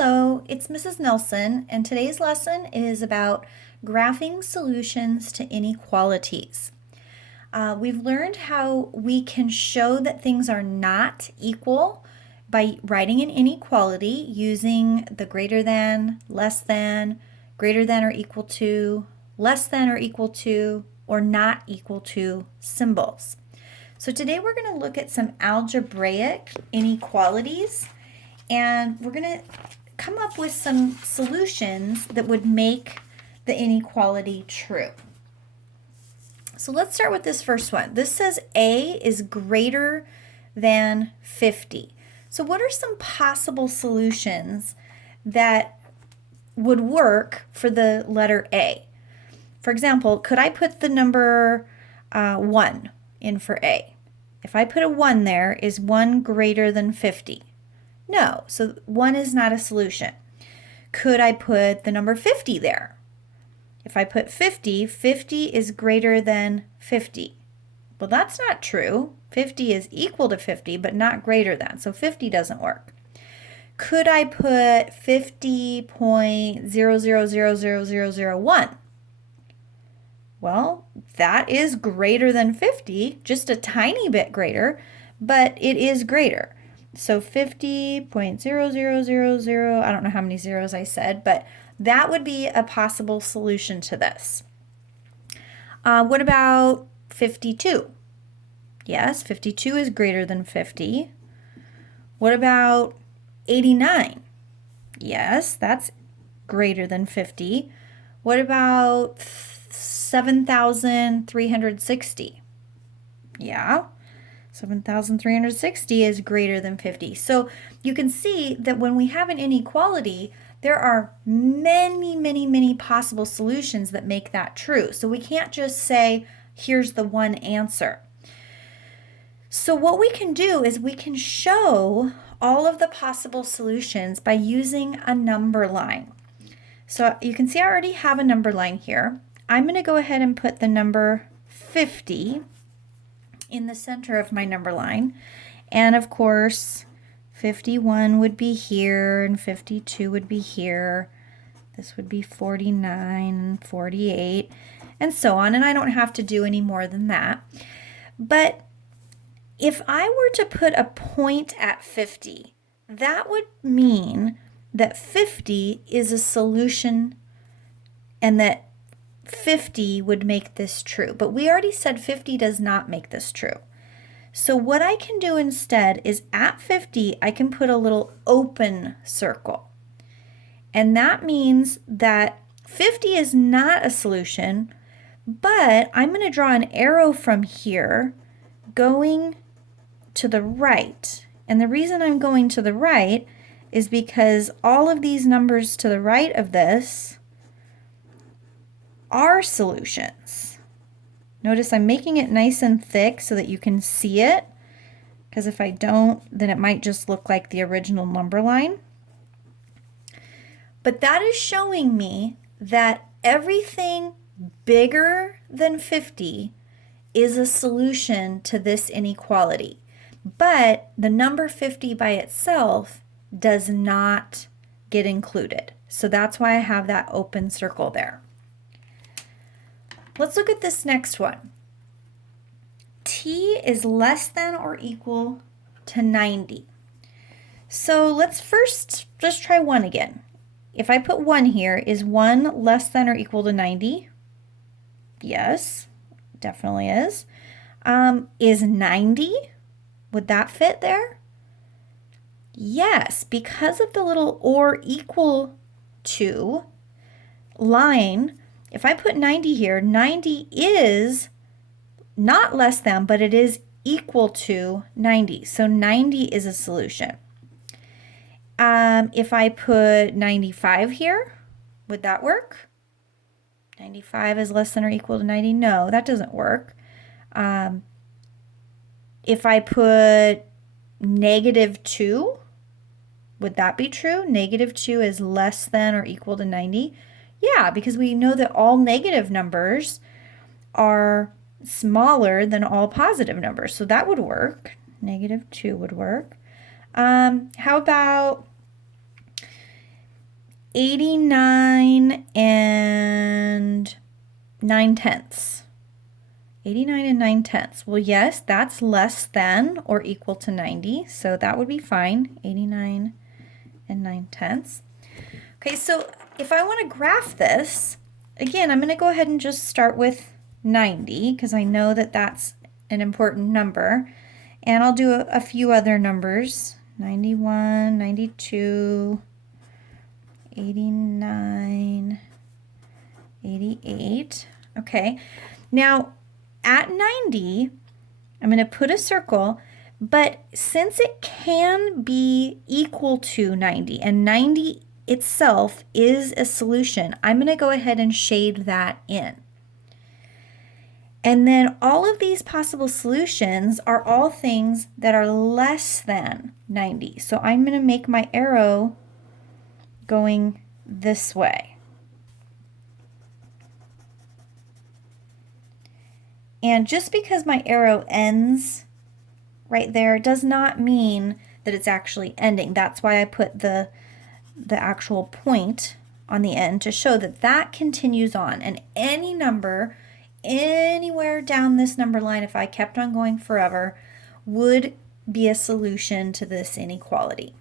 Hello, it's Mrs. Nelson, and today's lesson is about graphing solutions to inequalities. We've learned how we can show that things are not equal by writing an inequality using the greater than, less than, greater than or equal to, less than or equal to, or not equal to symbols. So today we're going to look at some algebraic inequalities, and we're going to come up with some solutions that would make the inequality true. So let's start with this first one. This says A is greater than 50. So what are some possible solutions that would work for the letter A? For example, could I put the number 1 in for A? If I put a 1 there, is 1 greater than 50? No, so 1 is not a solution. Could I put the number 50 there? If I put 50, 50 is greater than 50. Well, that's not true. 50 is equal to 50, but not greater than, so 50 doesn't work. Could I put 50.00000001? Well, that is greater than 50, just a tiny bit greater, but it is greater. So 50.0000, I don't know how many zeros I said, but that would be a possible solution to this. What about 52? Yes, 52 is greater than 50. What about 89? Yes, that's greater than 50. What about 7,360? Yeah. 7,360 is greater than 50. So you can see that when we have an inequality, there are many possible solutions that make that true. So we can't just say, here's the one answer. So what we can do is we can show all of the possible solutions by using a number line. So you can see I already have a number line here. I'm going to go ahead and put the number 50 in the center of my number line. And of course, 51 would be here and 52 would be here. This would be 49 and 48 and so on. And I don't have to do any more than that. But if I were to put a point at 50, that would mean that 50 is a solution and that 50 would make this true, but we already said 50 does not make this true. So what I can do instead is at 50, I can put a little open circle. And that means that 50 is not a solution, but I'm going to draw an arrow from here going to the right. And the reason I'm going to the right is because all of these numbers to the right of this are solutions. Notice I'm making it nice and thick so that you can see it, because if I don't, then it might just look like the original number line. But that is showing me that everything bigger than 50 is a solution to this inequality. But the number 50 by itself does not get included. So that's why I have that open circle there. Let's look at this next one. T is less than or equal to 90. So let's first just try 1 again. If I put 1 here, is 1 less than or equal to 90? Yes, definitely is. Is 90? Would that fit there? Yes, because of the little or equal to line. If I put 90 here, 90 is not less than, but it is equal to 90. So 90 is a solution. If I put 95 here, would that work? 95 is less than or equal to 90? No, that doesn't work. If I put -2, would that be true? -2 is less than or equal to 90? Yeah, because we know that all negative numbers are smaller than all positive numbers. So that would work. -2 would work. How about 89 and 9/10. 89 and 9/10. Well, yes, that's less than or equal to 90, so that would be fine. 89 and 9/10. Okay, so if I want to graph this, again, I'm going to go ahead and just start with 90 because I know that that's an important number. And I'll do a few other numbers, 91, 92, 89, 88. Okay, now at 90, I'm going to put a circle, but since it can be equal to 90 and 90 itself is a solution, I'm going to go ahead and shade that in. And then all of these possible solutions are all things that are less than 90. So I'm going to make my arrow going this way. And just because my arrow ends right there does not mean that it's actually ending. That's why I put the actual point on the end to show that that continues on. And any number anywhere down this number line, if I kept on going forever, would be a solution to this inequality.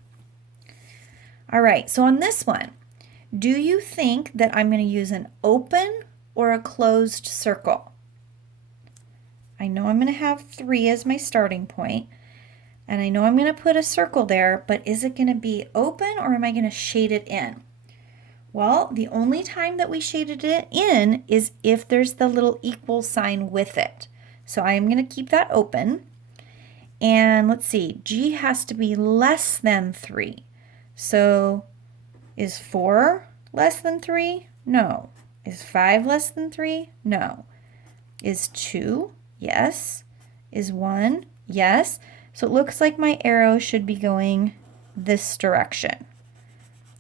All right, so on this one, do you think that I'm going to use an open or a closed circle? I know I'm going to have 3 as my starting point, and I know I'm going to put a circle there, but is it going to be open or am I going to shade it in? Well, the only time that we shaded it in is if there's the little equal sign with it. So I'm going to keep that open. And let's see, G has to be less than 3. So is 4 less than 3? No. Is 5 less than 3? No. Is 2? Yes. Is 1? Yes. So it looks like my arrow should be going this direction.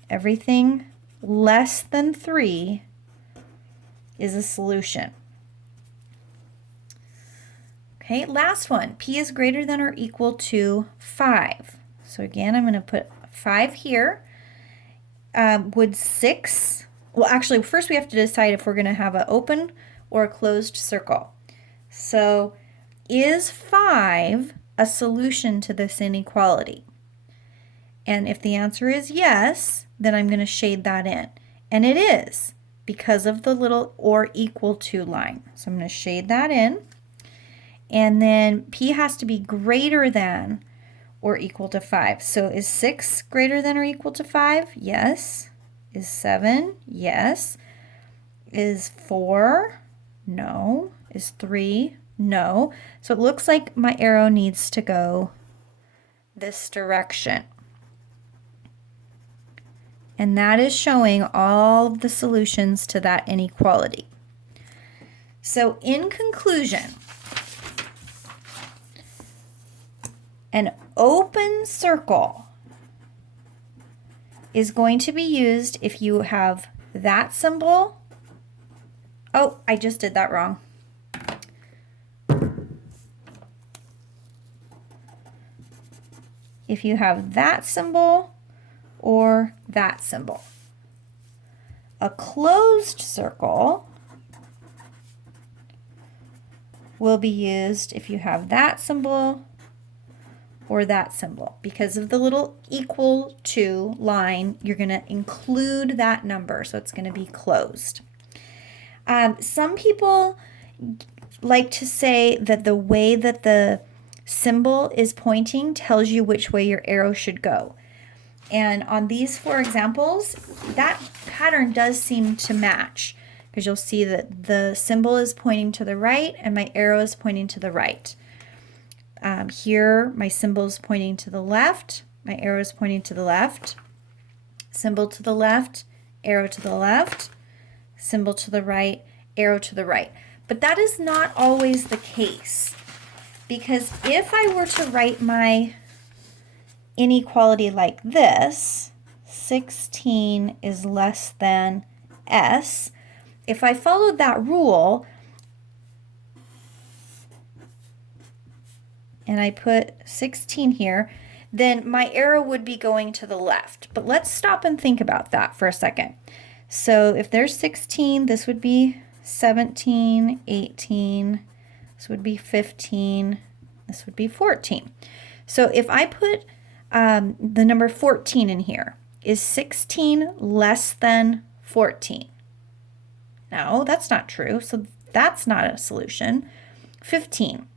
Everything less than 3 is a solution. Okay, last one. P is greater than or equal to 5. So again, I'm going to put 5 here. Would 6, well actually first we have to decide if we're going to have an open or a closed circle. So is 5 a solution to this inequality? And if the answer is yes, then I'm going to shade that in. And it is because of the little or equal to line. So I'm going to shade that in. And then P has to be greater than or equal to 5. So is 6 greater than or equal to 5? Yes. Is 7? Yes. Is 4? No. Is 3? No. So it looks like my arrow needs to go this direction. And that is showing all of the solutions to that inequality. So in conclusion, an open circle is going to be used if you have that symbol. Oh, I just did that wrong. If you have that symbol or that symbol. A closed circle will be used if you have that symbol or that symbol. Because of the little equal to line, you're going to include that number, so it's going to be closed. Some people like to say that the way that the symbol is pointing tells you which way your arrow should go. And on these 4 examples, that pattern does seem to match because you'll see that the symbol is pointing to the right and my arrow is pointing to the right. Here, my symbol is pointing to the left, my arrow is pointing to the left, symbol to the left, arrow to the left, symbol to the right, arrow to the right. But that is not always the case, because if I were to write my inequality like this, 16 is less than S, if I followed that rule and I put 16 here, then my arrow would be going to the left. But let's stop and think about that for a second. So if there's 16, this would be 17, 18, this would be 15, this would be 14. So if I put the number 14 in here, is 16 less than 14? No, that's not true. So that's not a solution. 15.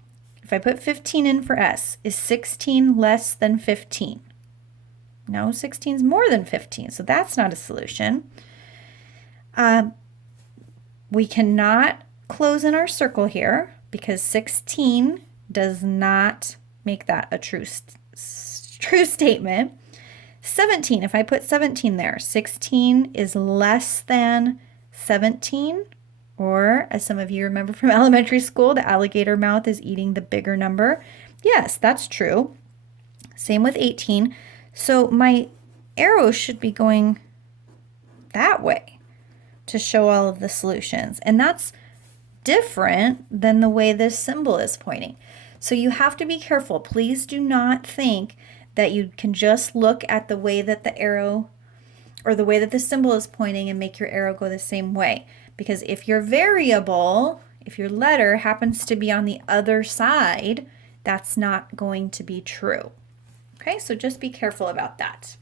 If I put 15 in for S, is 16 less than 15? No, 16 is more than 15, so that's not a solution. We cannot close in our circle here because 16 does not make that a true statement. 17, if I put 17 there, 16 is less than 17, or as some of you remember from elementary school, the alligator mouth is eating the bigger number. Yes, that's true. Same with 18. So my arrow should be going that way to show all of the solutions. And that's different than the way this symbol is pointing. So you have to be careful. Please do not think that you can just look at the way that the arrow or the way that the symbol is pointing and make your arrow go the same way. Because if your variable, if your letter happens to be on the other side, that's not going to be true. Okay, so just be careful about that.